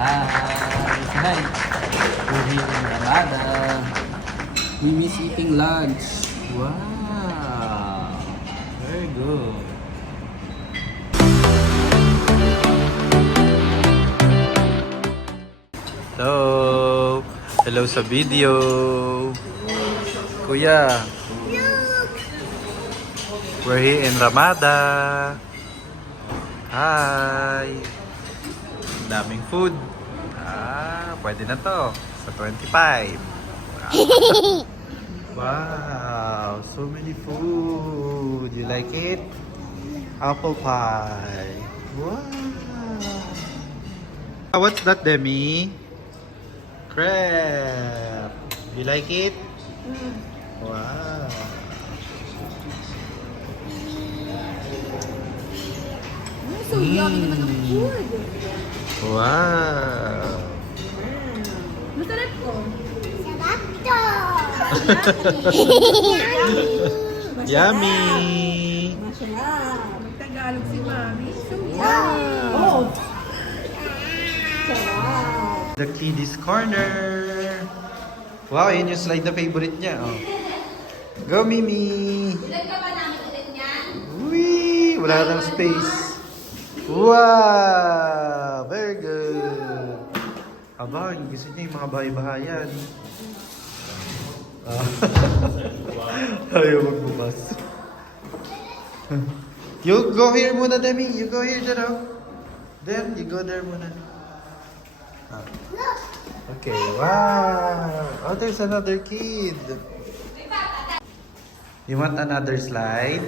Hi! Tonight, we're here in Granada. Mimi's eating lunch. Wow! Very good. Hello! Hello sa video! Kuya! We're here in Ramada. Hi! Daming food. Pwede na to. Sa 25. Wow! So many food. You like it? Apple pie. Wow! What's that, Demi? Crab. You like it? Wow! So yummy naman ang food. Wow! Masarap ko. Sarap to! Yummy! Masarap. Magtagalog si Mami. So Wow! Oh. Sarap. The Kiddies Corner! Wow, yun yung slide na favorite niya. Oh. Go, Mimi! Ilan ka ba namin ulit niyan? Wee! Wala nang space. Wow! Very good! Aba, gusto niya yung mga bahay-bahayan. Ayaw magbukas. You go here muna, Demi. You go here, Jero. Then, you go there muna. Okay, wow! Oh, there's another kid. You want another slide?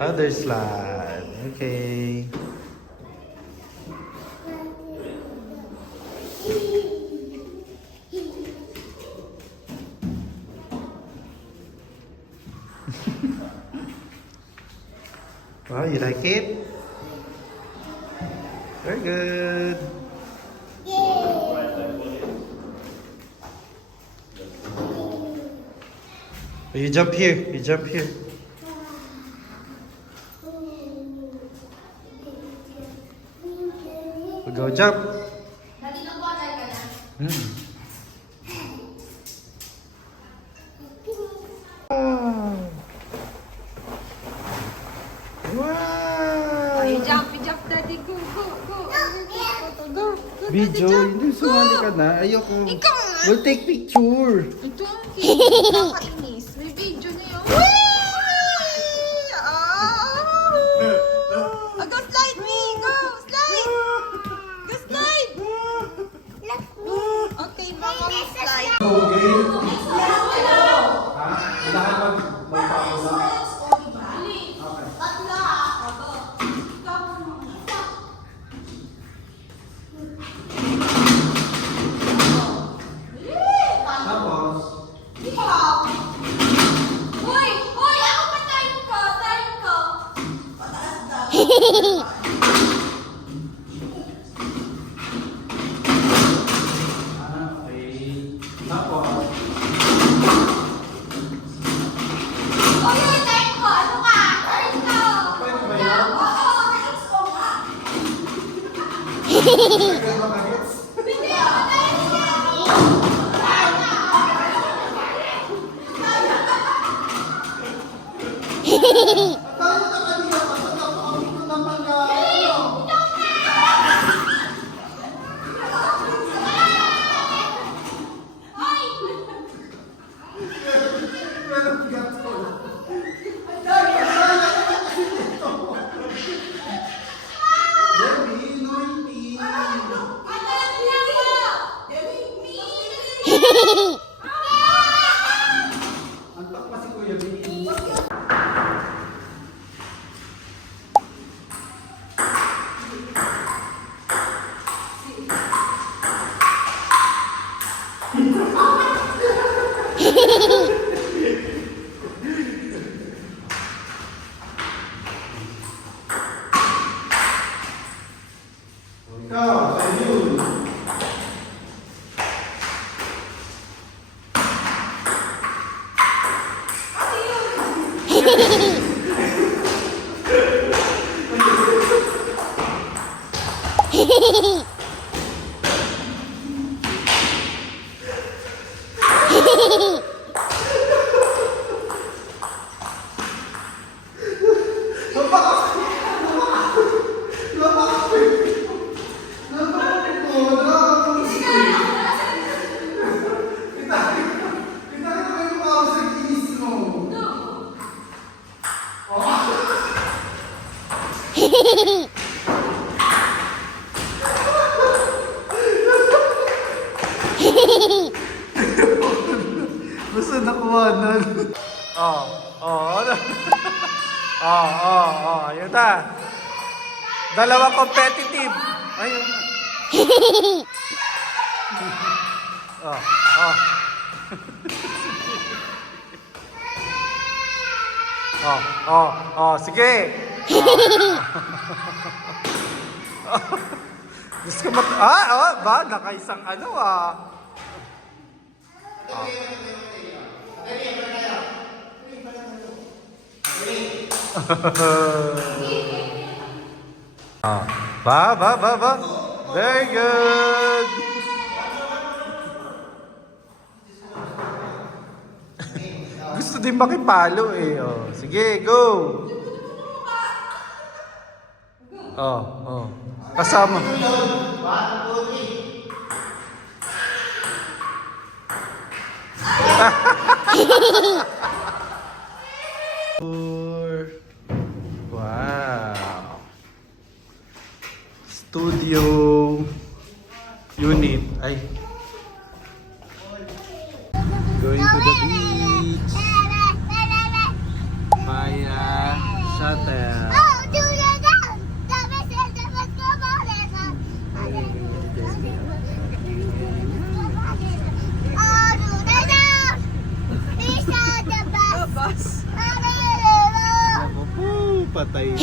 Other slide. Okay. Wow, you like it? Very good. You jump here. You jump here. We go jump. Wow! Ay, jump, daddy. Go. Go. Video, hindi sumali ka na. Ayoko. Ikaw nga. We'll take picture. Ito ang nakakainis. May video na yun. Go slide me! Go! Slide! Go slide! Okay, mama, slide. Hoy! Ako pa tayo ko! Basta nakuha nun. Ano? Yun na. Dalawa competitive. Ayun na. Sige. Gusto ko ba? Nakaisang ano Ba. Very good. Gusto din makipalo eh. Sige, go. Kasama. Wow. Studio unit. Going to the beach via shuttle. Oh, do the dance. The best is the best of all lessons. Oh, do the dance. These are the best. Patay.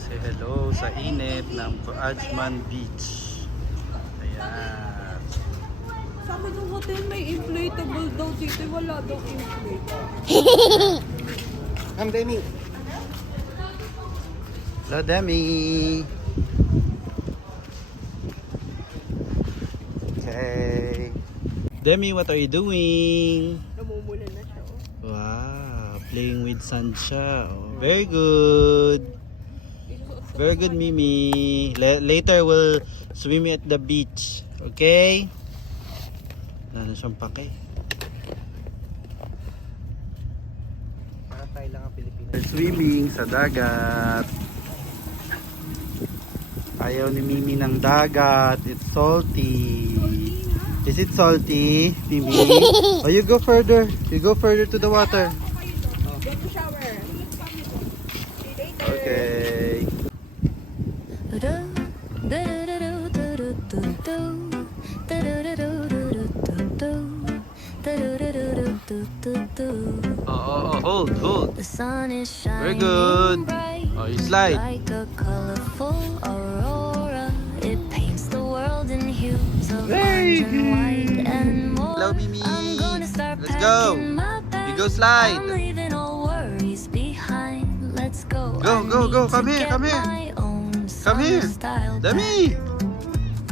Say hello sa init ng Ajman Beach. Ayan. Sabi ng hotel may inflatable daw dito. Wala daw inflatable. I'm Demi. Hello, Demi. Okay. Demi, what are you doing? Namumula na siya. Wow, playing with sand siya. Very good. Very good, Mimi. Later we'll swim at the beach. Okay? Wala na siyang pake. We're swimming sa dagat. Ayaw ni Mimi ng dagat. It's salty. Is it salty, Mimi? Oh, you go further. You go further to the water. Go to shower. Okay. Hold. The sun is Very shining good. bright Oh, you slide. like a colorful aurora. It paints the world in hues of Very orange and white and more. Hello, Mimi. I'm gonna start Let's go. packing my You go bags. slide. I'm leaving all worries behind. Let's go. Go, I go, go. need Come to here, get come here. my own Come here. summer style Demi.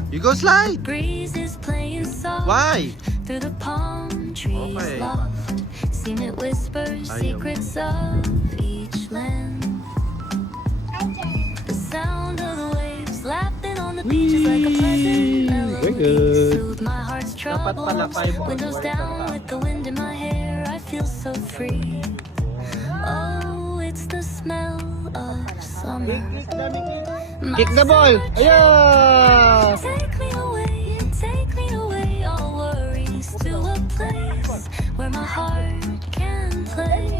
You go slide. breeze is playing soft Why? through the palm trees Okay. loft. Seen it whispers Ayaw. secrets of each land. The sound of the waves lapping on the beach is like a pleasant melody. good. Soothe my heart's troubles. Windows down with the wind in my hair. I feel so free. Oh, it's the smell of summer. Kick the ball! Ayan! Take me away, all worries to a place where my heart can play.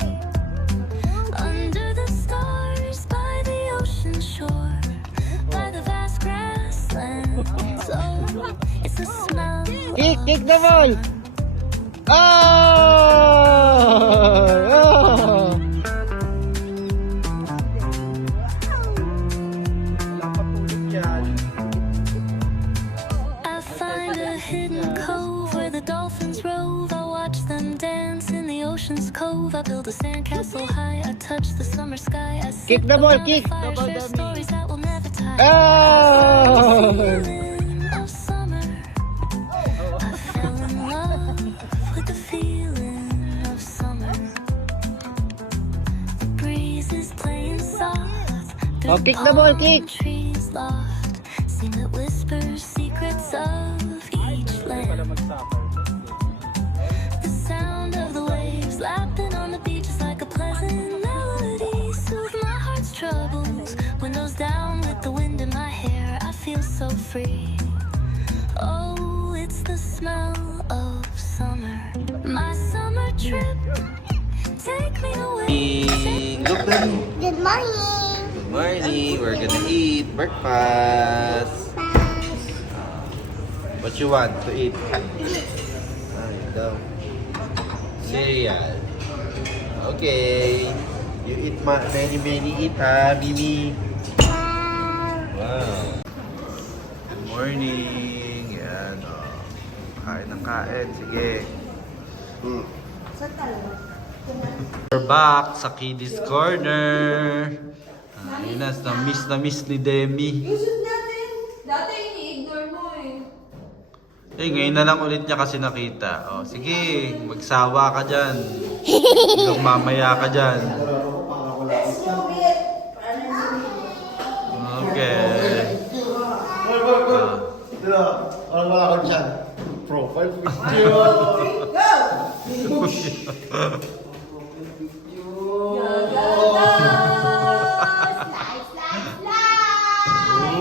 Under the stars, by the ocean shore, by the vast grasslands. Oh, it's the smell. Kick the ball! Oh! I find a hidden this cove, I build a sandcastle high. I touch the summer sky. I Kick the ball, kick. fire, share stories that will never tire. Oh! Feeling of summer. I fell in love with the feeling of summer. The breeze is playing soft. Oh, kick the ball, kick. Trees loft. Seem that whispers secrets of each land. The sound of the waves lapping on the beach is like a pleasant melody. Soothe my heart's troubles. Windows down with the wind in my hair. I feel so free. Oh, it's the smell of summer. My summer trip. Take me away. Look at Good morning. Good morning. We're gonna eat breakfast. What you want to eat? Go. Cereal. Okay. You eat many eat Mimi. Wow. Good morning. Yan. Kain ng kain. Sige. We're back sa Kiddies Corner. Ayun na, na-miss ni Demi. Usod natin. Dati ini-ignore mo eh. Ngayon na lang ulit niya kasi nakita. Oh, sige, magsawa ka dyan. Hanggang mamaya ka dyan. Okay. Wala ko dyan. Profile picture.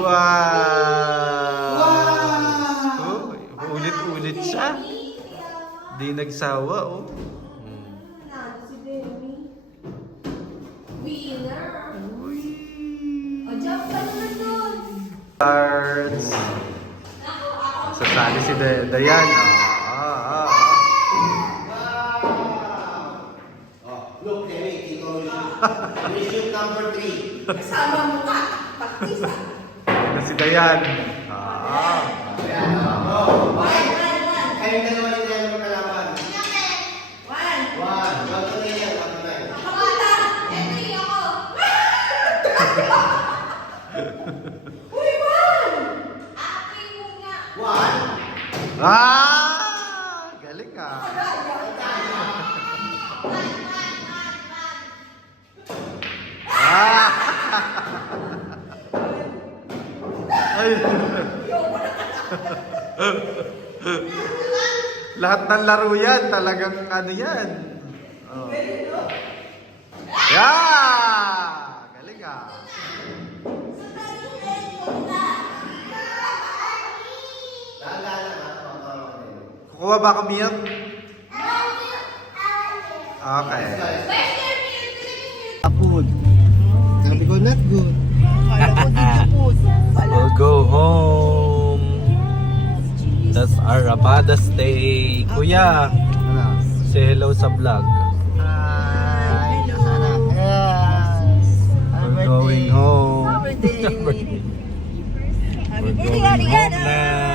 Wow! Oh, ulit-ulit siya. Di nagsawa, oh. Nado si Demi. Winner. O, jump ka naman doon. Cards. Sasali si Dayan. Look, Terry, mission number 3. Kasama mo ka. Practice. Na si Dayan. Kayo dalawa rin yan magkalaban. One. One. Wag ko na yan. Pakata. Entry ako. Uy, one! Acting mo nga. One. Galing ka. Ay. Lahat ng laro yan, talagang ano yan. Oh. Yeah! Galing ah. Kukuha ba kami yan? Okay. Good. Sabi ko, not good. Kala ko dito food. We'll go home. That's our Rabada stay. Kuya, say hello sa vlog. Hi. Sana. Yes. We're going home. Happy birthday. We're going home na.